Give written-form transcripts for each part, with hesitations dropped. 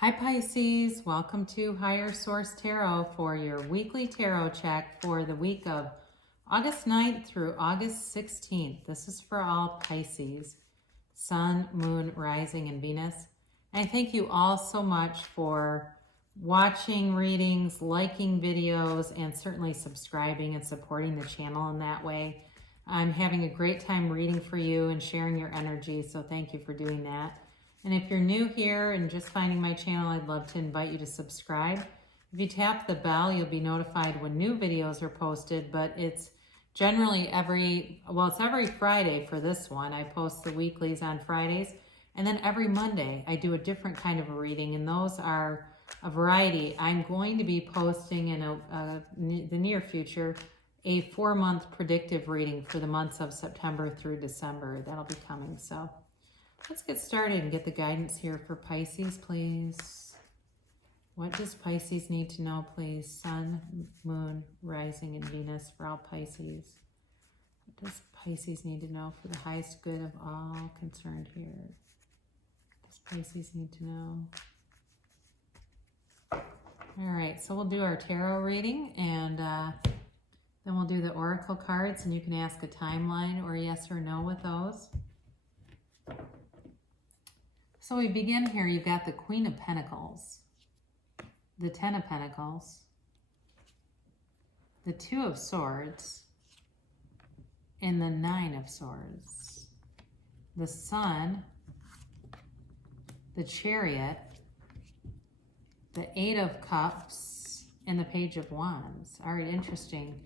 Hi Pisces, welcome to Higher Source Tarot for your weekly tarot check for the week of August 9th through August 16th. This is for all Pisces, Sun, Moon, Rising, and Venus. And thank you all so much for watching readings, liking videos, and certainly subscribing and supporting the channel in that way. I'm having a great time reading for you and sharing your energy, so thank you for doing that. And if you're new here and just finding my channel, I'd love to invite you to subscribe. If you tap the bell, you'll be notified when new videos are posted, but it's generally every Friday for this one. I post the weeklies on Fridays, and then every Monday I do a different kind of a reading, and those are a variety. I'm going to be posting in the near future a 4-month predictive reading for the months of September through December. That'll be coming, so let's get started and get the guidance here for Pisces, please. What does Pisces need to know, please? Sun, Moon, Rising, and Venus for all Pisces. What does Pisces need to know for the highest good of all concerned here? What does Pisces need to know? All right, so we'll do our tarot reading, and then we'll do the oracle cards, and you can ask a timeline or yes or no with those. So we begin here, you've got the Queen of Pentacles, the Ten of Pentacles, the Two of Swords, and the Nine of Swords. The Sun, the Chariot, the Eight of Cups, and the Page of Wands. All right, interesting.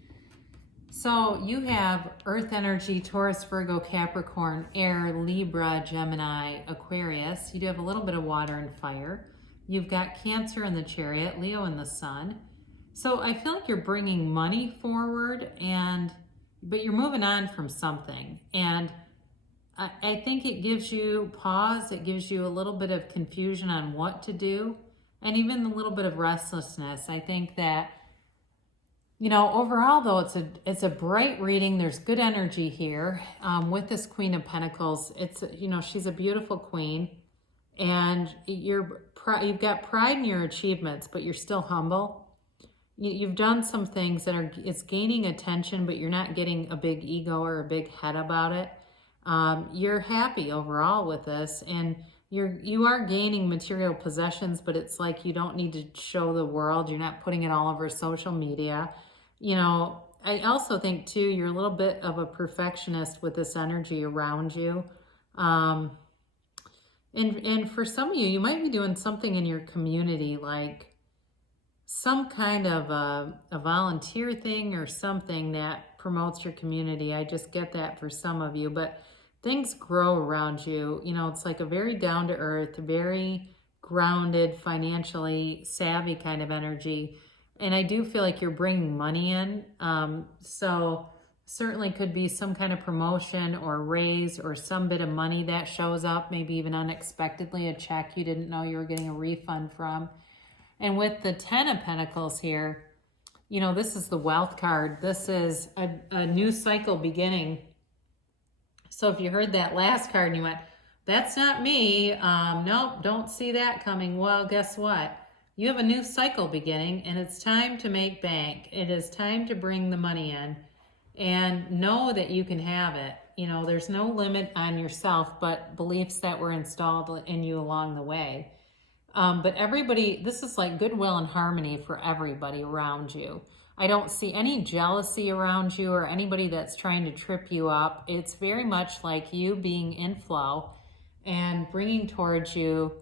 So you have Earth energy, Taurus, Virgo, Capricorn, Air, Libra, Gemini, Aquarius. You do have a little bit of water and fire. You've got Cancer in the Chariot, Leo in the Sun. So I feel like you're bringing money forward, but you're moving on from something. And I think it gives you pause. It gives you a little bit of confusion on what to do, and even a little bit of restlessness. I think that, you know, overall, though, it's a bright reading. There's good energy here with this Queen of Pentacles. She's a beautiful queen, and you've got pride in your achievements, but you're still humble. You've done some things it's gaining attention, but you're not getting a big ego or a big head about it. You're happy overall with this, and you are gaining material possessions, but it's like you don't need to show the world. You're not putting it all over social media. You know, I also think, too, you're a little bit of a perfectionist with this energy around you. And for some of you, you might be doing something in your community, like some kind of a volunteer thing or something that promotes your community. I just get that for some of you. But things grow around you. You know, it's like a very down-to-earth, very grounded, financially savvy kind of energy. And I do feel like you're bringing money in. So certainly could be some kind of promotion or raise or some bit of money that shows up, maybe even unexpectedly, a check you didn't know you were getting a refund from. And with the Ten of Pentacles here, you know, this is the wealth card. This is a new cycle beginning. So if you heard that last card and you went, that's not me, nope, don't see that coming. Well, guess what? You have a new cycle beginning, and it's time to make bank. It is time to bring the money in, and know that you can have it. You know, there's no limit on yourself, but beliefs that were installed in you along the way. But everybody, this is like goodwill and harmony for everybody around you. I don't see any jealousy around you or anybody that's trying to trip you up. It's very much like you being in flow and bringing towards you,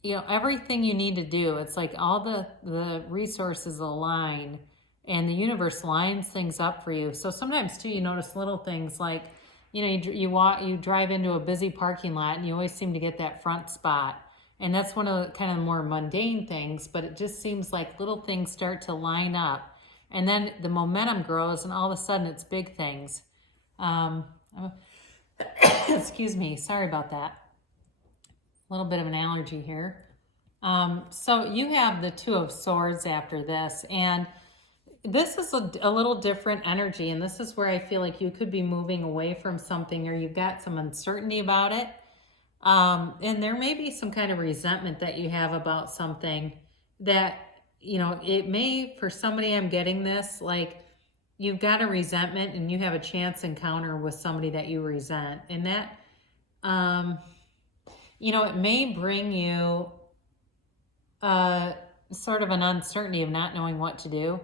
you know, everything you need to do. It's like all the resources align, and the universe lines things up for you. So sometimes too, you notice little things like, you know, you drive into a busy parking lot and you always seem to get that front spot. And that's one of the kind of more mundane things, but it just seems like little things start to line up, and then the momentum grows, and all of a sudden it's big things. Excuse me, sorry about that. A little bit of an allergy here. So you have the Two of Swords after this, and this is a little different energy, and this is where I feel like you could be moving away from something, or you've got some uncertainty about it. And there may be some kind of resentment that you have about something that, it may, for somebody, I'm getting this, like you've got a resentment and you have a chance encounter with somebody that you resent. And that, um, it may bring you sort of an uncertainty of not knowing what to do.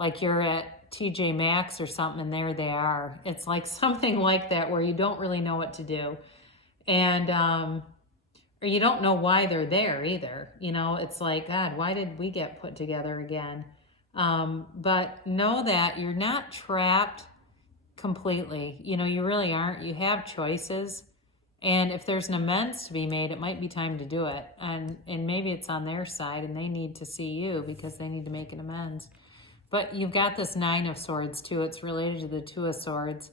Like you're at TJ Maxx or something and there they are. It's like something like that where you don't really know what to do. And, or you don't know why they're there either. It's like, God, why did we get put together again? But know that you're not trapped completely. You really aren't. You have choices. And if there's an amends to be made, it might be time to do it. And maybe it's on their side and they need to see you because they need to make an amends. But you've got this Nine of Swords too. It's related to the Two of Swords.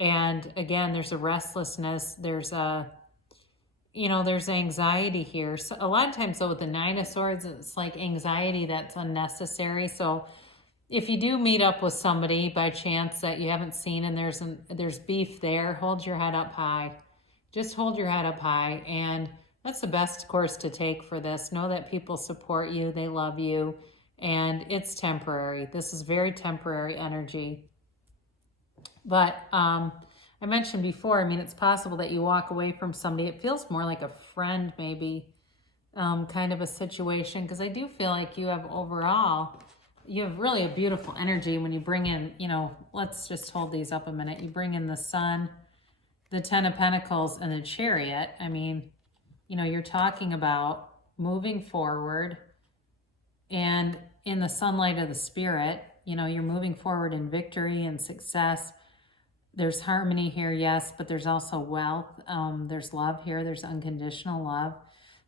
And again, there's a restlessness. There's there's anxiety here. So a lot of times though with the Nine of Swords, it's like anxiety that's unnecessary. So if you do meet up with somebody by chance that you haven't seen and there's beef there, hold your head up high. Just hold your head up high, and that's the best course to take for this. Know that people support you, they love you, and it's temporary. This is very temporary energy. But I mentioned before, it's possible that you walk away from somebody. It feels more like a friend maybe, kind of a situation, because I do feel like you have really a beautiful energy when you bring in, let's just hold these up a minute. You bring in the Sun, the Ten of Pentacles, and the Chariot. You're talking about moving forward and in the sunlight of the spirit. You're moving forward in victory and success. There's harmony here, yes, but there's also wealth. There's love here. There's unconditional love.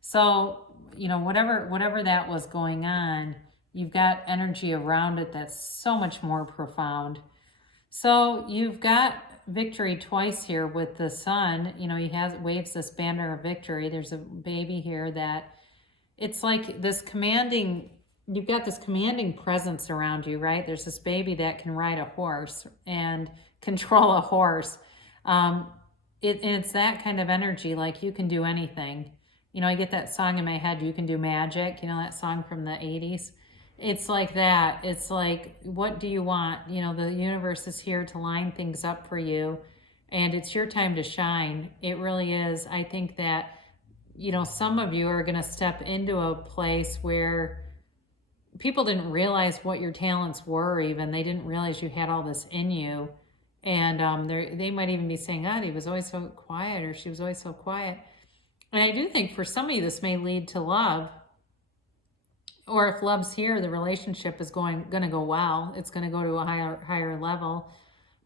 So, whatever that was going on, you've got energy around it that's so much more profound. So you've got victory twice here with the Sun. He waves this banner of victory. There's a baby here that it's like this commanding, you've got this commanding presence around you, right? There's this baby that can ride a horse and control a horse. It's that kind of energy, like you can do anything. I get that song in my head, You Can Do Magic, that song from the 80s. It's like that. It's like, what do you want? The universe is here to line things up for you, and it's your time to shine. It really is. I think that, some of you are going to step into a place where people didn't realize what your talents were even. They didn't realize you had all this in you. And they might even be saying, God, he was always so quiet, or she was always so quiet. And I do think for some of you, this may lead to love. Or if love's here, the relationship is going to go well. It's going to go to a higher level.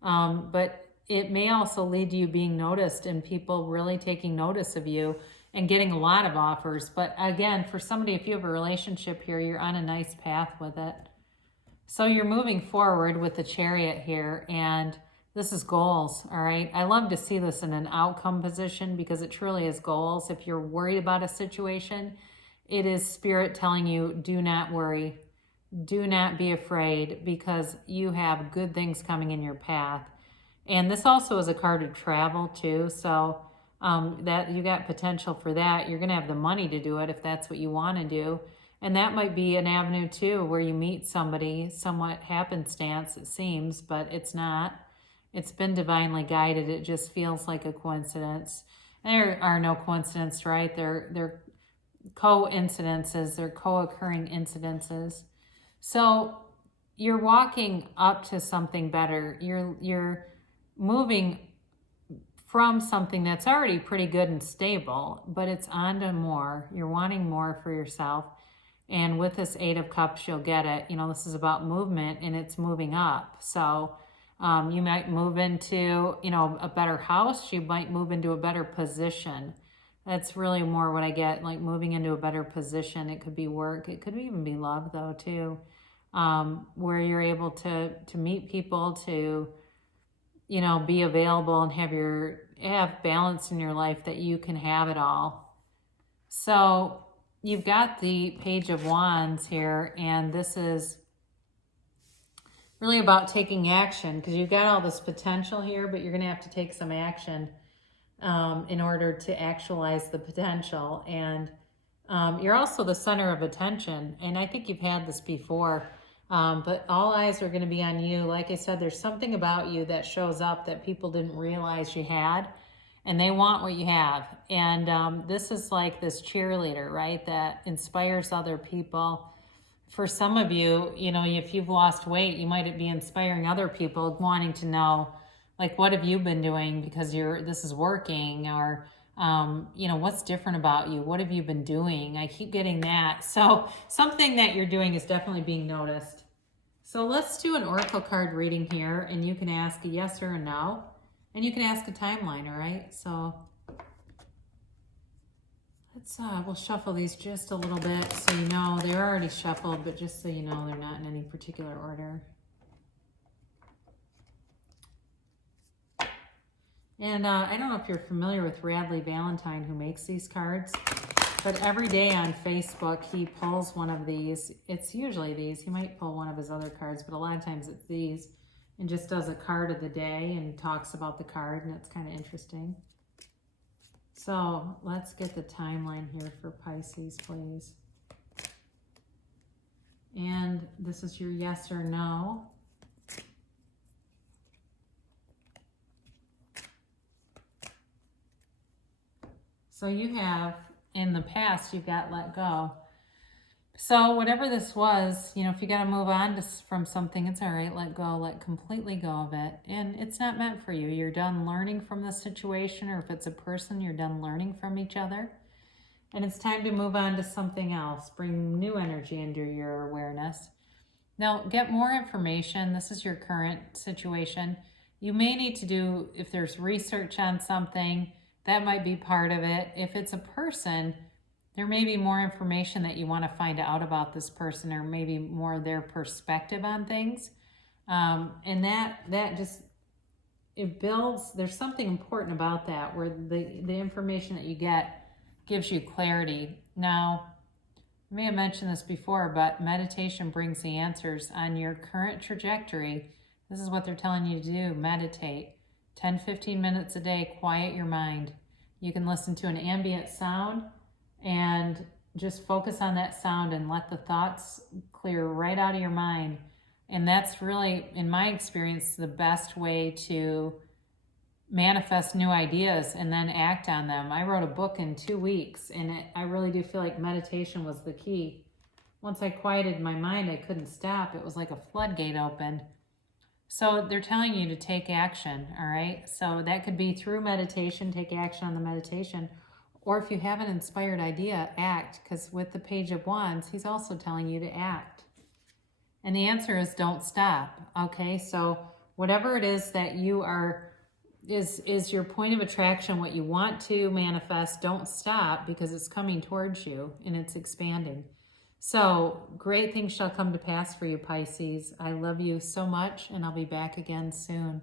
But it may also lead to you being noticed and people really taking notice of you and getting a lot of offers. But again, for somebody, if you have a relationship here, you're on a nice path with it. So you're moving forward with the Chariot here, and this is goals, all right? I love to see this in an outcome position because it truly is goals. If you're worried about a situation, it is Spirit telling you, do not worry. Do not be afraid, because you have good things coming in your path. And this also is a card of travel too. So that you got potential for that. You're going to have the money to do it if that's what you want to do. And that might be an avenue too, where you meet somebody, somewhat happenstance it seems, but it's not. It's been divinely guided. It just feels like a coincidence. There are no coincidences, right? They're coincidences, they're co-occurring incidences. So you're walking up to something better. You're moving from something that's already pretty good and stable, but it's on to more. You're wanting more for yourself. And with this Eight of Cups, you'll get it. This is about movement, and it's moving up. So you might move into, a better house. You might move into a better position. That's really more what I get, like moving into a better position. It could be work. It could even be love, though, too, where you're able to meet people, to, be available and have balance in your life, that you can have it all. So you've got the Page of Wands here, and this is really about taking action, because you've got all this potential here, but you're going to have to take some action. in order to actualize the potential. And you're also the center of attention. And I think you've had this before, but all eyes are going to be on you. Like I said, there's something about you that shows up that people didn't realize you had, and they want what you have. And this is like this cheerleader, right, that inspires other people. For some of you, you know, if you've lost weight, you might be inspiring other people, wanting to know, like, what have you been doing because this is working, or you know, what's different about you? What have you been doing? I keep getting that. So something that you're doing is definitely being noticed. So let's do an oracle card reading here, and you can ask a yes or a no, and you can ask a timeline. All right. So let's we'll shuffle these just a little bit so you know they're already shuffled, but just so you know they're not in any particular order. And I don't know if you're familiar with Radley Valentine, who makes these cards, but every day on Facebook he pulls one of these. It's usually these. He might pull one of his other cards, but a lot of times it's these, and just does a card of the day and talks about the card, and it's kind of interesting. So let's get the timeline here for Pisces, please. And this is your yes or no. So you have, in the past, you've got let go. So whatever this was, you know, if you got to move on from something, it's all right. Let go, let completely go of it. And it's not meant for you. You're done learning from the situation, or if it's a person, you're done learning from each other. And it's time to move on to something else. Bring new energy into your awareness. Now, get more information. This is your current situation. You may need to do, if there's research on something, that might be part of it. If it's a person, there may be more information that you want to find out about this person, or maybe more their perspective on things. And that just, it builds, there's something important about that, where the information that you get gives you clarity. Now, I may have mentioned this before, but meditation brings the answers on your current trajectory. This is what they're telling you to do. Meditate. 10-15 minutes a day, quiet your mind. You can listen to an ambient sound and just focus on that sound and let the thoughts clear right out of your mind. And that's really, in my experience, the best way to manifest new ideas and then act on them. I wrote a book in 2 weeks, and I really do feel like meditation was the key. Once I quieted my mind, I couldn't stop. It was like a floodgate opened. So they're telling you to take action, all right? So that could be through meditation, take action on the meditation. Or if you have an inspired idea, act. Because with the Page of Wands, he's also telling you to act. And the answer is don't stop, okay? So whatever it is that you are, is your point of attraction, what you want to manifest, don't stop, because it's coming towards you and it's expanding. So great things shall come to pass for you, Pisces. I love you so much, and I'll be back again soon.